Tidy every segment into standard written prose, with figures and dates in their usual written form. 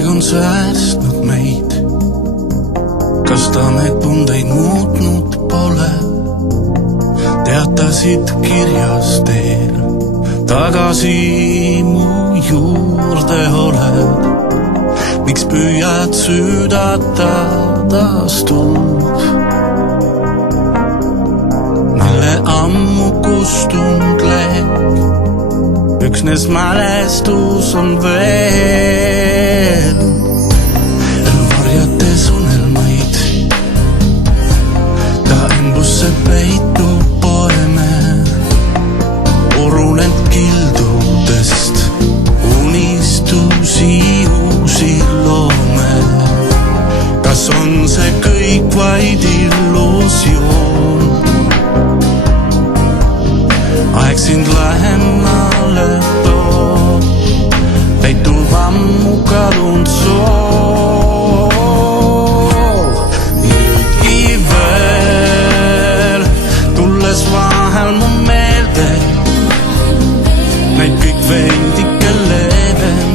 aeg on säästnud meid, kas ta meid pundeid muutnud pole? Teatasid kirjas teel, tagasi mu juurde oled. Miks püüad süüdata taas tuld, mille ammu kustunud leek? Üksnes mälestus on veel, varjates unelmaid. Ta embusse peitub poeme, urunend kildudest, unistusi uusi loome. Kas on see kõik vaid illusioon? Aeg sind lähemale toob, peitub ammu kadunud soov. Nüüdki veel, tulles vahel mu meelde, näib kõik veidike leevem.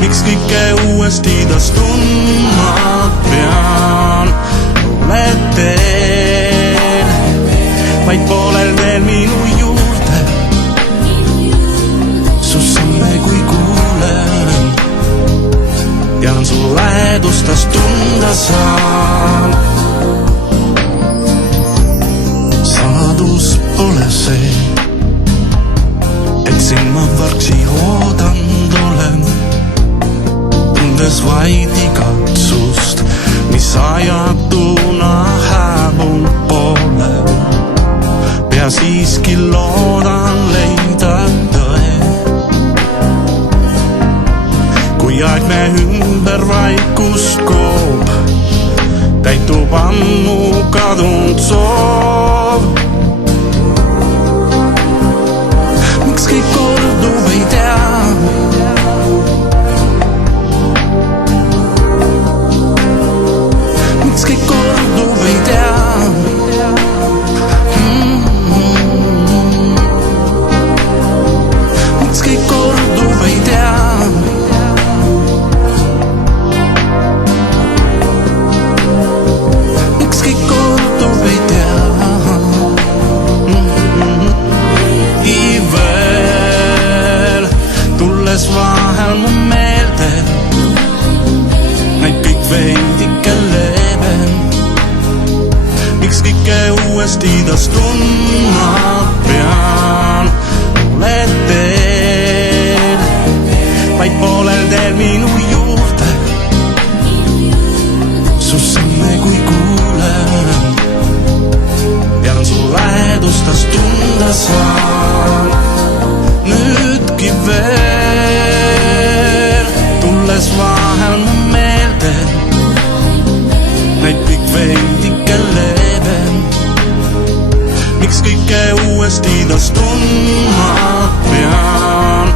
Miks kõike uuesti taas tundma pean? Oled teel, vaid poolel teel minu juurde. Su samme kui kuulen, tean su lähedust taas tunda saan. Saladus pole see, et sind ma vargsi oodanud olen, tundes vaid igatsust, mis ajatuna hääbunud pole. Ja siiski loodan leida tõe, kui aeg me ümber vaikust koob, täitub ammu kadunud soov. Miks kõik kordub ei tea? Miks kõik kordub ei tea? Vahel mu meelde, näib kõik veidike leevem. Miks kõike uuesti taas tundma pean? Oled teel, vaid poolel teel minu juurde. Su samme kui kuulen, tean su lähedust taas tunda saan. Nüüdki veel, tulles vahel mu meelde, näib kõik veidike leevem. Miks kõike uuesti taas tundma pean?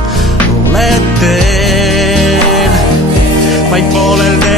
Oled teel, vaid poolel teel